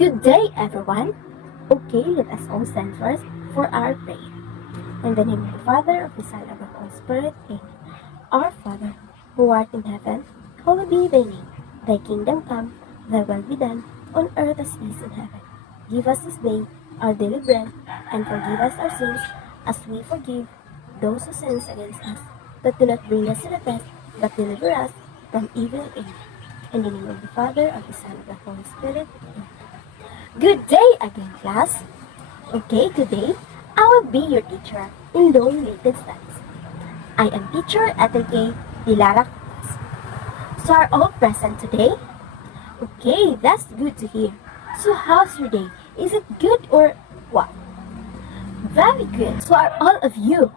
Good day, everyone. Okay, let us all stand first for our prayer. In the name of the Father, of the Son, and of the Holy Spirit, amen. Our Father, who art in heaven, hallowed be thy name. Thy kingdom come, thy will be done, on earth as it is in heaven. Give us this day our daily bread, and forgive us our sins, as we forgive those who sin against us. But do not bring us to the test, but deliver us from evil. Amen. In the name of the Father, of the Son, and of the Holy Spirit, amen. Good day again, class. Okay, today I will be your teacher in law-related studies. I am teacher Ethel Cogtas. So are all present today? Okay, that's good to hear. So how's your day? Is it good or what? Very good. So are all of you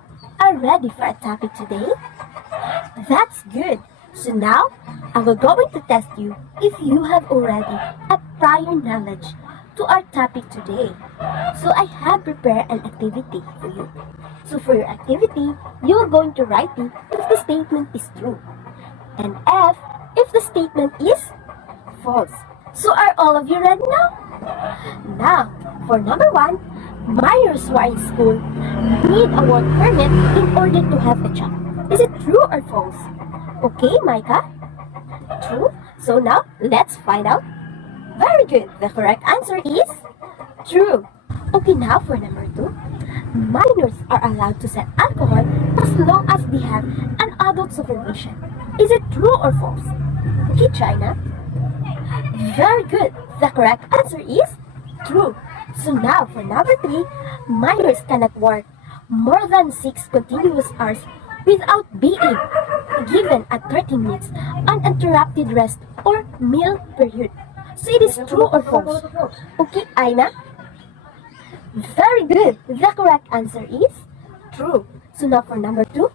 ready for a topic today? That's good. So now, I will going to test you if you have already a prior knowledge to our topic today. So I have prepared an activity for you. So for your activity, you are going to write it if the statement is true, and F if the statement is false. So are all of you ready now? Now, for number 1, minors who are in school need a work permit in order to have a job. Is it true or false? Okay, Micah? True. So now, let's find out. Very good. The correct answer is true. Okay, now for number 2. Minors are allowed to sell alcohol as long as they have an adult supervision. Is it true or false? Okay, China. Very good. The correct answer is true. So now for number 3, minors cannot work more than 6 continuous hours without being given a 30 minutes uninterrupted rest or meal period. So it is true or false? Okay, Aina? Very good. The correct answer is true. So now for number 2,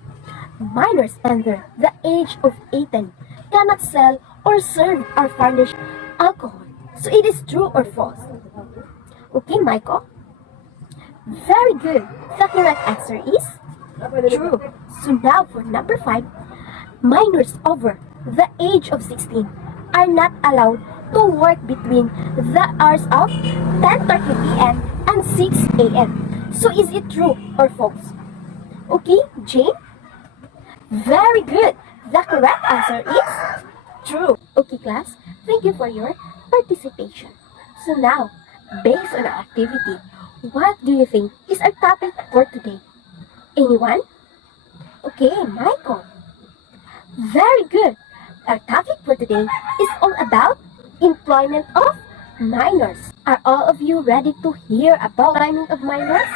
minors under the age of 18 cannot sell or serve or furnish alcohol. So it is true or false? Okay, Michael? Very good. The correct answer is true. So now for number 5, minors over the age of 16 are not allowed to work between the hours of 10:30 p.m. and 6 a.m. So is it true or false? Okay, Jane? Very good. The correct answer is true. Okay, class. Thank you for your participation. So now, based on our activity, what do you think is our topic for today? Anyone? Okay, Michael. Very good. Our topic for today is all about employment of minors. Are all of you ready to hear about employment of minors?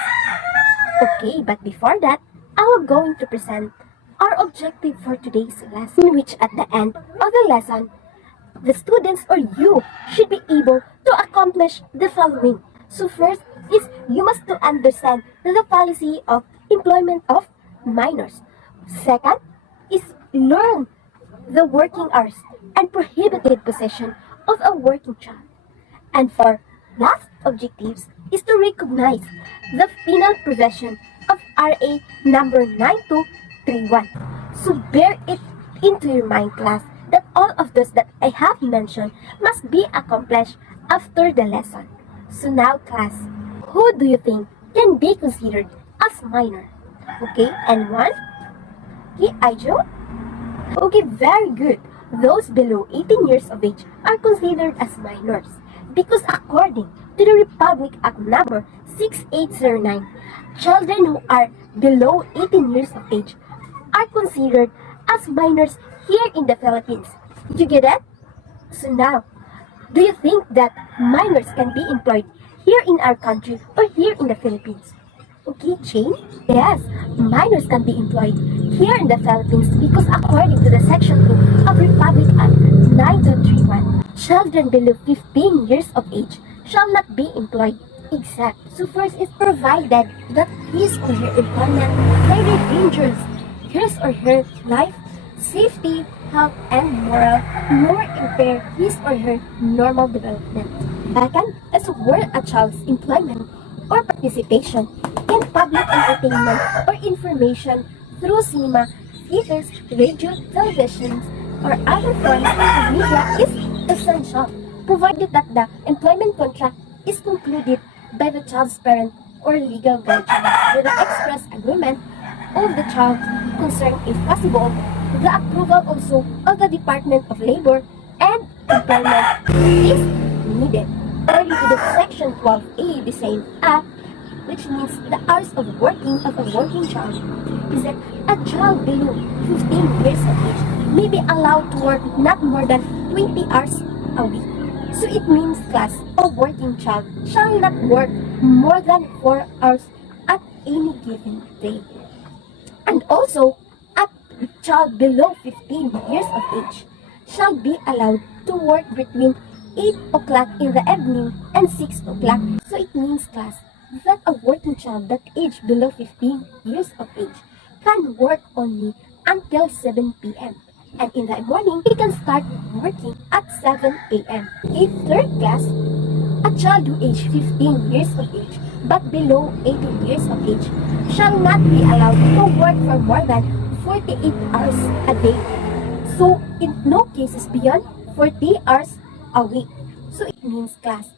Okay, but before that, I will going to present our objective for today's lesson, which at the end of the lesson, the students or you should be able to accomplish the following. So first is you must to understand the policy of employment of minors. Second is learn the working hours and prohibited possession of a working child. And for last objectives is to recognize the penal provision of RA number 9231. So bear it into your mind, class, that all of those that I have mentioned must be accomplished after the lesson. So now, class, who do you think can be considered as minor? Okay, and one? Okay, Aijo? Okay, very good. Those below 18 years of age are considered as minors because according to the Republic Act number 6809, children who are below 18 years of age are considered as minors here in the Philippines. Did you get that? So now, do you think that minors can be employed here in our country or here in the Philippines? Okay, Jane? Yes, minors can be employed here in the Philippines because according to the Section 2 of Republic Act 9231, children below 15 years of age shall not be employed. Exact. So first is provided that his or her employment may endangers his or her life, safety, health, and moral, nor impair his or her normal development. Second, as where a child's employment or participation in public entertainment or information through cinema, theaters, radio, televisions, or other forms of media is essential, provided that the employment contract is concluded by the child's parent or legal guardian with the express agreement of the child concerned if possible, the approval also of the Department of Labor and Employment is needed. According to the Section 12A, the same Act, which means the hours of working of a working child, is that a child below 15 years of age may be allowed to work not more than 20 hours a week. So it means class, a working child shall not work more than 4 hours at any given day. And also, a child below 15 years of age shall be allowed to work between 8 o'clock in the evening and 6 o'clock. So it means class that a working child that age below 15 years of age can work only until 7 p.m. And in the morning, he can start working at 7 a.m. In third class, a child who age 15 years of age but below 18 years of age shall not be allowed to work for more than 48 hours a day. So, in no cases beyond 40 hours a week. So, it means class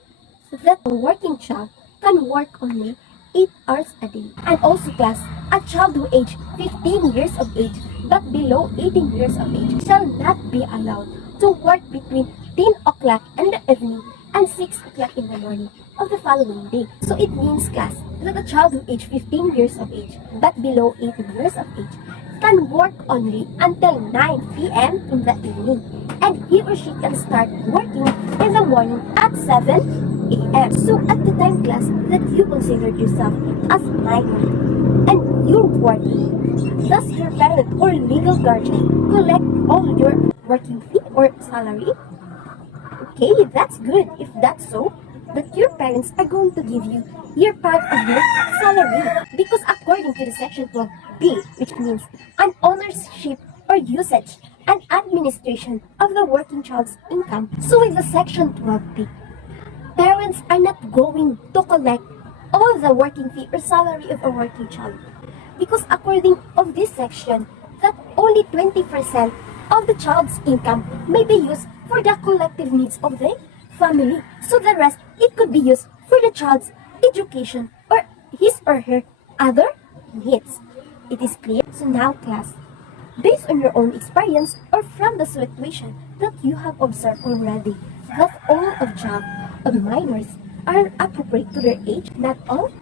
that a working child can work only 8 hours a day. And also class, a child who age 15 years of age but below 18 years of age shall not be allowed to work between 10 o'clock in the evening and 6 o'clock in the morning of the following day. So it means class that a child who age 15 years of age but below 18 years of age can work only until 9 p.m. in the evening, and he or she can start working in the morning at 7 a.m. So at the time class that you considered yourself as minor and you're working, does your parent or legal guardian collect all your working fee or salary? Okay, that's good if that's so, that your parents are going to give you your part of your salary. Because according to the Section 12B, which means an ownership or usage and administration of the working child's income. So with the Section 12B, parents are not going to collect all the working fee or salary of a working child. Because according of this section, that only 20% of the child's income may be used for the collective needs of the family. So the rest, it could be used for the child's education or his or her other needs. It is clear? So now class, based on your own experience or from the situation that you have observed already, that all of child of minors are appropriate to their age, not all,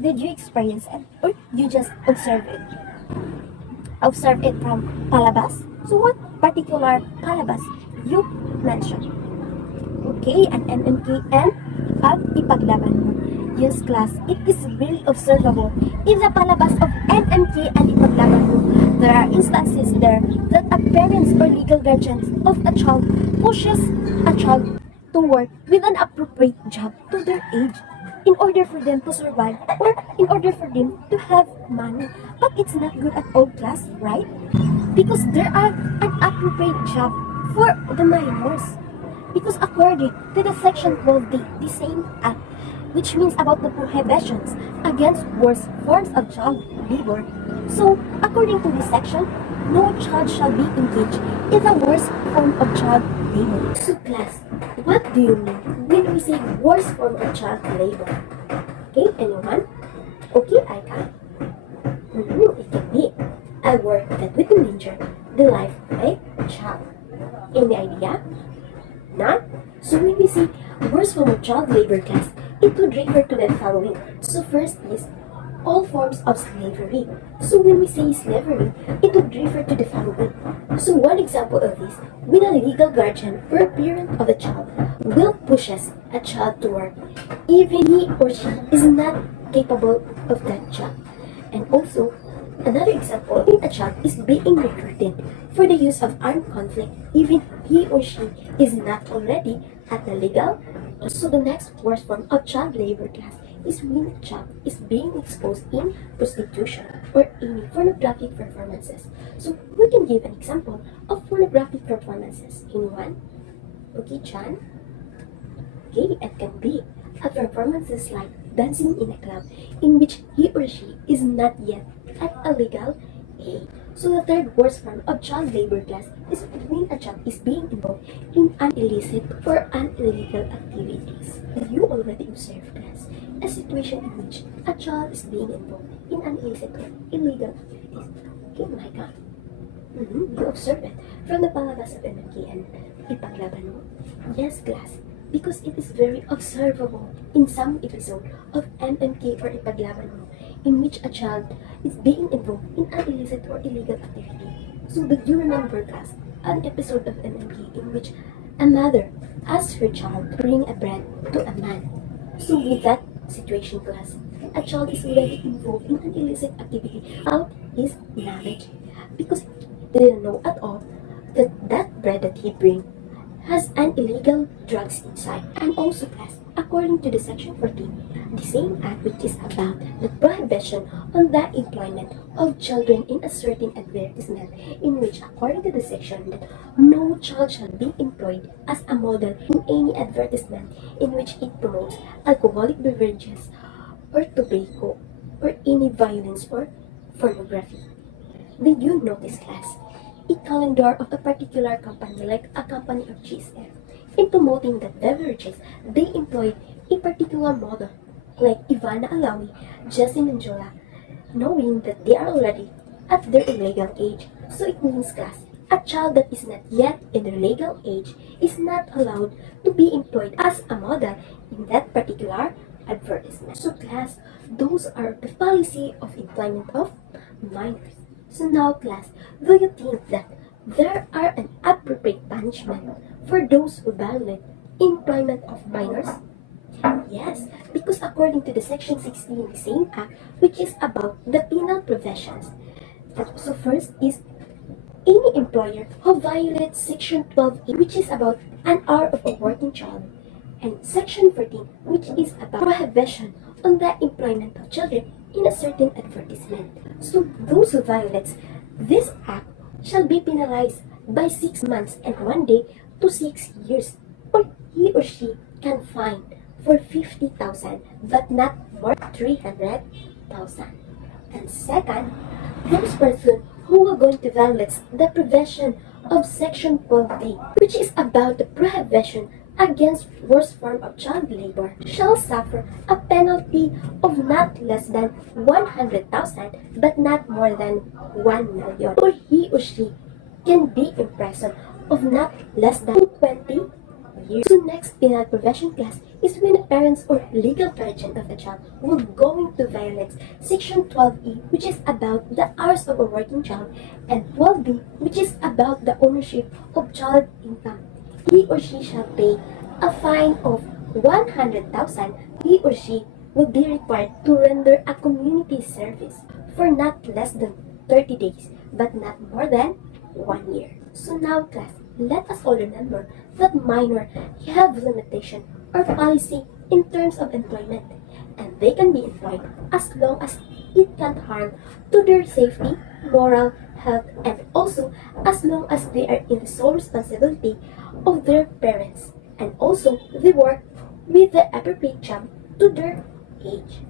did you experience it or you just observe it? Observe it from palabas? So what particular palabas you mentioned? Okay, an MMK and pag-ipaglaban mo. Yes, class, it is really observable. In the palabas of MMK and ipaglaban mo, there are instances there that a parents or legal guardians of a child pushes a child to work with an appropriate job to their age in order for them to survive or in order for them to have money. But it's not good at all class, right? Because there are an appropriate job for the minors. Because according to the Section 12D, the same act, which means about the prohibitions against worse forms of child labor. So, according to this section, no child shall be engaged in the worst form of child labor. So, class, what do you mean when we say worst form of child labor? Okay, anyone? Okay, I can. It can be a work that would endanger the life of a child. Any idea? Not? So when we say worst form of child labor class, it would refer to the following. So first is all forms of slavery. So when we say slavery, it would refer to the following. So one example of this, when a legal guardian or a parent of a child will pushes a child to work, even he or she is not capable of that job. And also, another example, when a child is being recruited for the use of armed conflict, even he or she is not already at the legal. So the next worst form of child labor class is when a child is being exposed in prostitution or any pornographic performances. So we can give an example of pornographic performances in one. Okay, Chan? Okay, it can be a performances like dancing in a club in which he or she is not yet at a legal age. So the third worst form of child labor class is when a child is being involved in an illicit or an illegal activities. Have you already observed class a situation in which a child is being involved in an illicit or illegal activities? Okay, my God. You observe it from the palabas of MMK and ipaglaban mo? Yes, class, because it is very observable in some episode of MMK or ipaglaban mo in which a child is being involved in an illicit or illegal activity. So do you remember, class, an episode of MMK in which a mother asked her child to bring a bread to a man? So with that situation, class, a child is already involved in an illicit activity without his knowledge because he didn't know at all that that bread that he bring has an illegal drugs inside. And also, class, according to the section 14, the same act which is about the prohibition on the employment of children in a certain advertisement, in which according to the section that no child shall be employed as a model in any advertisement in which it promotes alcoholic beverages or tobacco or any violence or pornography. Did you notice, class, a calendar of a particular company like a company of GSM in promoting the beverages they employed a particular model like Ivana Alawi, Jessie Manjola, knowing that they are already at their legal age. So it means, class, a child that is not yet in their legal age is not allowed to be employed as a model in that particular advertisement. So, class, those are the policy of employment of minors. So now, class, do you think that there are an appropriate punishment for those who violate employment of minors? Yes, because according to the section 16, the same act, which is about the penal provisions. So first is any employer who violates section 12A, which is about an hour of a working child, and section 14, which is about prohibition on the employment of children in a certain advertisement. So those who violates this act shall be penalized by 6 months and 1 day to 6 years, or he or she can fine for 50,000 but not more 300,000. And second, those persons who are going to violate the provision of section 12D, which is about the prohibition against worst form of child labor, shall suffer a penalty of not less than 100,000 but not more than 1 million, or he or she can be imprisoned of not less than 20 years. So next penal provision, class, is when the parents or legal guardian of the child will going to violate section 12E, which is about the hours of a working child, and 12B, which is about the ownership of child income. He or she shall pay a fine of 100,000. He or she will be required to render a community service for not less than 30 days, but not more than 1 year. So now, class, let us all remember that minor have limitation or policy in terms of employment, and they can be employed as long as it can harm to their safety, moral, health, and also as long as they are in the sole responsibility of their parents, and also they work with the appropriate job to their age.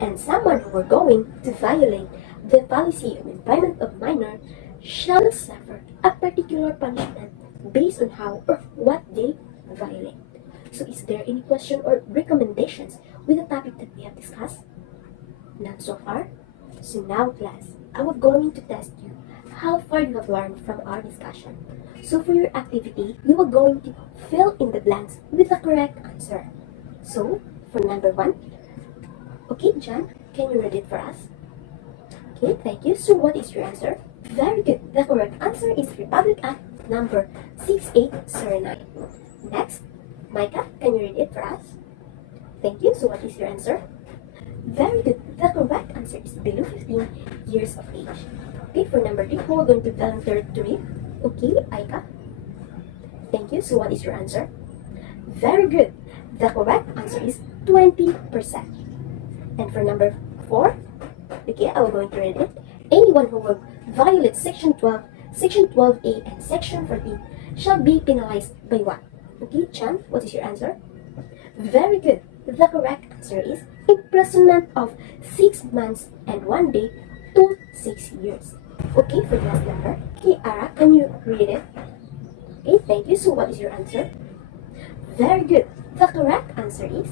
And someone who are going to violate the policy of employment of minor shall suffer a particular punishment based on how or what they violate. So is there any question or recommendations with the topic that we have discussed? None so far? So now, class, I will going to test you how far you have learned from our discussion. So for your activity, you are going to fill in the blanks with the correct answer. So, for number 1, okay, John, can you read it for us? Okay, thank you. So what is your answer? Very good. The correct answer is Republic Act number 6809. Next, Micah, can you read it for us? Thank you. So what is your answer? Very good. The correct answer is below 15 years of age. Okay, for number 3, who are going to volunteer to read? Okay, Aika. Thank you. So what is your answer? Very good. The correct answer is 20%. And for number 4, okay, I will going to read it. Anyone who will violate Section 12, Section 12A, and Section 14 shall be penalized by what? Okay, Chan, what is your answer? Very good. The correct answer is imprisonment of 6 months and 1 day to 6 years. Okay, for the last number. Okay, Ara, can you read it? Okay, thank you. So what is your answer? Very good. The correct answer is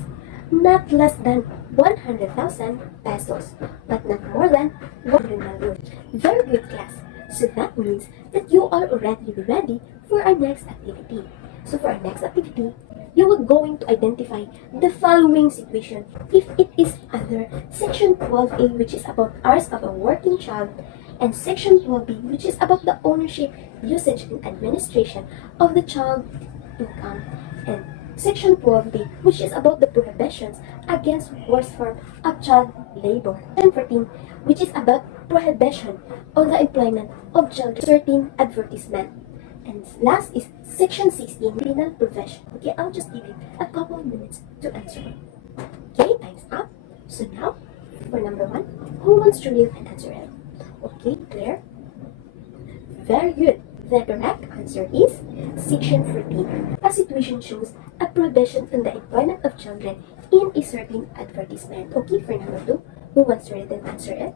not less than 100,000 pesos, but not more than 100 million. Very good, class. So that means that you are already ready for our next activity. So for our next activity, you are going to identify the following situation if it is under Section 12A, which is about hours of a working child, and Section 12B, which is about the ownership, usage, and administration of the child income, and Section 12D, which is about the prohibitions against worst form of child labor. Section 14, which is about prohibition on the employment of children, certain advertisement. And last is Section 16, penal provision. Okay, I'll just give you a couple of minutes to answer. Okay, time's up. So now, for number 1, who wants to read and answer it? Okay, Claire? Very good. The correct answer is Section 14. A situation shows a prohibition on the employment of children in a certain advertisement. Okay, for number 2, who wants to read and answer it?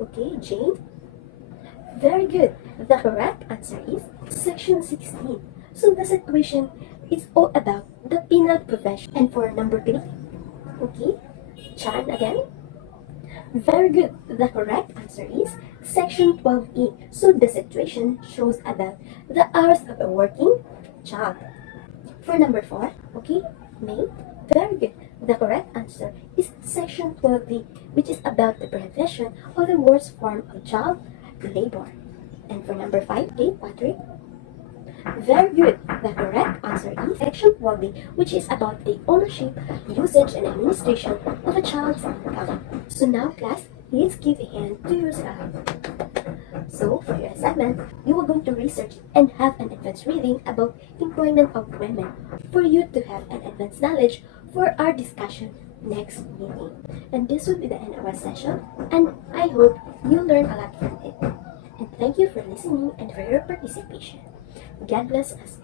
Okay, Jane? Very good. The correct answer is Section 16. So the situation is all about the penal provision. And for number 3, okay, Chan again? Very good. The correct answer is Section 12E. So the situation shows about the hours of a working child. For number 4, okay, May. Very good. The correct answer is Section 12B, which is about the prohibition of the worst form of child labor. And for number 5, okay, Patrick. Very good. The correct answer is Section 12B, which is about the ownership, usage, and administration of a child's income. So now, class, please give a hand to yourself. So, for your assignment, you are going to research and have an advanced reading about employment of women for you to have an advanced knowledge for our discussion next meeting. And this will be the end of our session, and I hope you learn a lot from it. And thank you for listening and for your participation. God bless us